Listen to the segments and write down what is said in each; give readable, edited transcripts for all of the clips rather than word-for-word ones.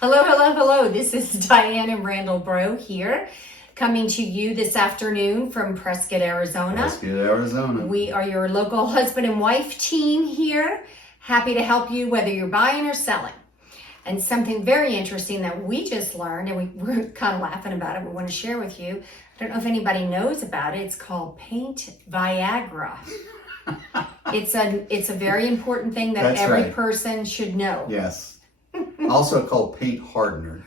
Hello, hello, hello. This is Diane and Randal Breaux here, coming to you this afternoon from Prescott, Arizona. Prescott, Arizona. We are your local husband and wife team here. Happy to help you whether you're buying or selling. And something very interesting that we just learned, and we're kind of laughing about it, we want to share with you. I don't know if anybody knows about it. It's called paint Viagra. It's a very important thing that That's every right. person should know. Yes. Also called paint hardener.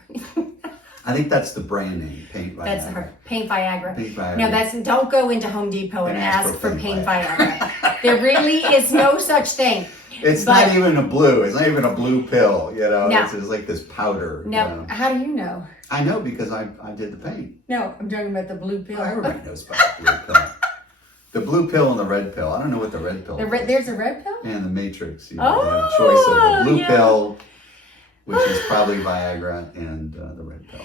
I think that's the brand name, paint Viagra. That's her. Paint Viagra. Paint Viagra. No, don't go into Home Depot and ask for paint Viagra. There really is no such thing. It's not even a blue. It's not even a blue pill. You know, No. It's like this powder. No, You know? how do you know? I know because I did the paint. No, I'm talking about the blue pill. Everybody knows about the blue pill. The blue pill and the red pill. I don't know what the red pill is. There's a red pill? And the Matrix. You Oh, have a choice of the blue yeah. pill, which is probably Viagra, and the red pill.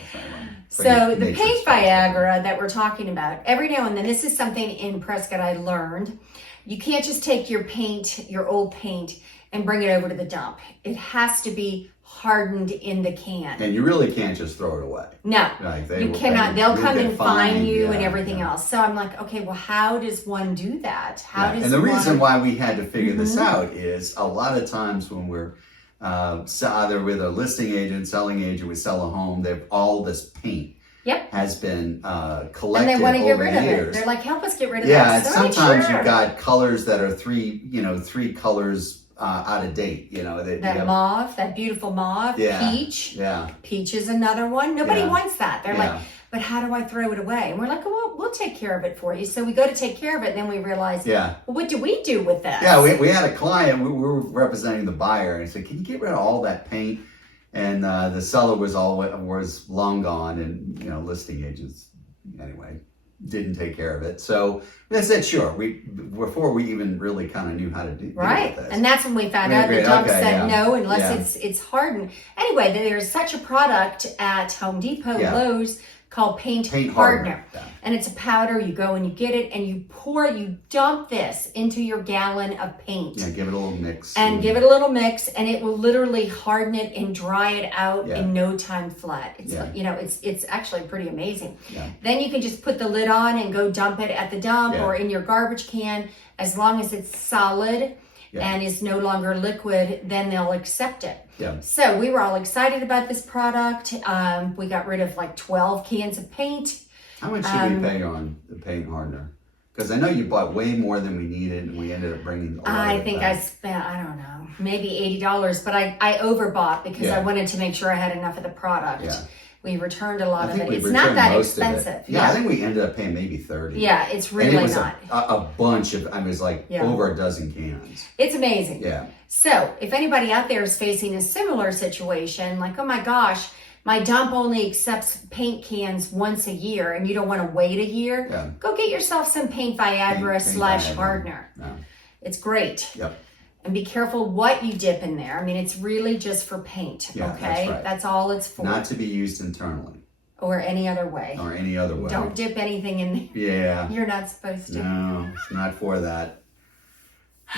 So the paint Viagra that we're talking about, every now and then, this is something in Prescott I learned. You can't just take your paint, your old paint, and bring it over to the dump. It has to be hardened in the can. And you really can't just throw it away. No, Like you cannot. They'll come and fine you and yeah, everything yeah. else. So I'm like, okay, well, how does one do that? How does And the reason one... why we had to figure this out is a lot of times when we're either with a listing agent, selling agent, we sell a home, they've all this paint Yep. has been collected And they want to get over rid of years. it. They're like, help us get rid of Yeah, that. and So I'm sometimes sure. you've got colors that are three colors out of date. You know, That mauve, that beautiful mauve, Yeah. peach. Yeah. Peach is another one. Nobody Yeah. wants that. They're Yeah. like, but how do I throw it away? And we're like, oh, well, we'll take care of it for you. So we go to take care of it, and then we realize, Yeah. well, what do we do with that? Yeah, we had a client, we were representing the buyer, and he said, can you get rid of all that paint? And the seller was long gone, and listing agents, anyway, didn't take care of it. So I said, sure, before we even really kind of knew how to do Right. this. And that's when we found We out the agreed, dump okay, said yeah. no unless Yeah. it's hardened. Anyway, there's such a product at Home Depot, Yeah. Lowe's, called paint Paint hardener. hardener. Yeah. And it's a powder. You go and you get it and you dump this into your gallon of paint. Yeah, give it a little mix. And give it a little mix, and it will literally harden it and dry it out Yeah. in no time flat. It's Yeah. it's actually pretty amazing. Yeah. Then you can just put the lid on and go dump it at the dump Yeah. or in your garbage can. As long as it's solid Yeah. and is no longer liquid, then they'll accept it. Yeah. So we were all excited about this product. We got rid of like 12 cans of paint. How much did we pay on the paint hardener? Because I know you bought way more than we needed, and we ended up bringing a lot I of it think back. I spent, I don't know, maybe $80, but I overbought because I Yeah. wanted to make sure I had enough of the product. Yeah. We returned a lot I of think it. we It's not returned that most of it. expensive. Yeah, I think we ended up paying maybe 30. Yeah, it's And really it was not. a bunch of, it was like Yeah. over a dozen cans. It's amazing. Yeah. So if anybody out there is facing a similar situation, like, oh my gosh, my dump only accepts paint cans once a year and you don't want to wait a year, Yeah. go get yourself some paint Viagra Paint slash Viagra. hardener. Yeah. It's great. Yep. And be careful what you dip in there. I mean, it's really just for paint, Yeah, okay? that's right. That's all it's for. Not to be used internally Or any other way. or any other way. Don't dip anything in there. Yeah. You're not supposed to. No, it's not for that.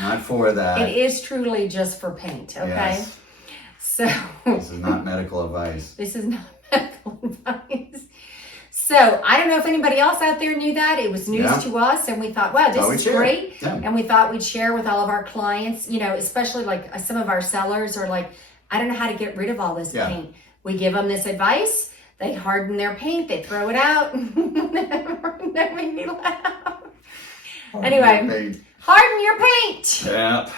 Not for that. It is truly just for paint, okay? Yes. So This is not medical advice. this is not medical advice. So I don't know if anybody else out there knew that. It was news Yeah. to us, and we thought, wow, Thought we'd this is share. great. Yeah. And we thought we'd share with all of our clients, especially like some of our sellers are like, I don't know how to get rid of all this Yeah. paint. We give them this advice. They harden their paint. They throw it out. That made me laugh. Anyway, harden your paint. Yeah.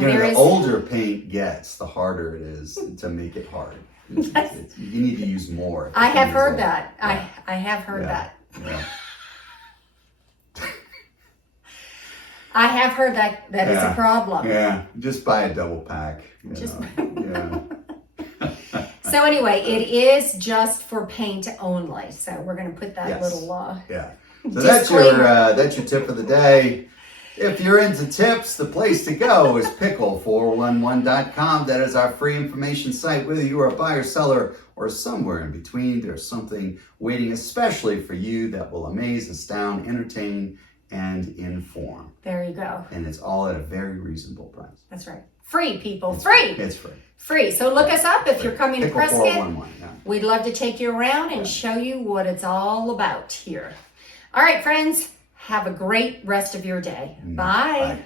There The is older paint gets, the harder it is to make it hard. You need to use more. I have heard old. that. Yeah. I have heard Yeah. that. Yeah. I have heard that is a Yeah. problem. Yeah. Just buy a double pack. Just- Yeah. So anyway, it is just for paint only. So we're going to put that Yes. little Yeah. So disclaimer. that's your tip of the day. If you're into tips, the place to go is pickle411.com. That is our free information site. Whether you are a buyer, seller, or somewhere in between, there's something waiting especially for you that will amaze, astound, entertain, and inform. There you go. And it's all at a very reasonable price. That's right. Free, people. Free. It's free. Free. So look us up if you're coming to Pickle Prescott. 411, yeah. We'd love to take you around and show you what it's all about here. All right, friends, have a great rest of your day. Bye. Bye.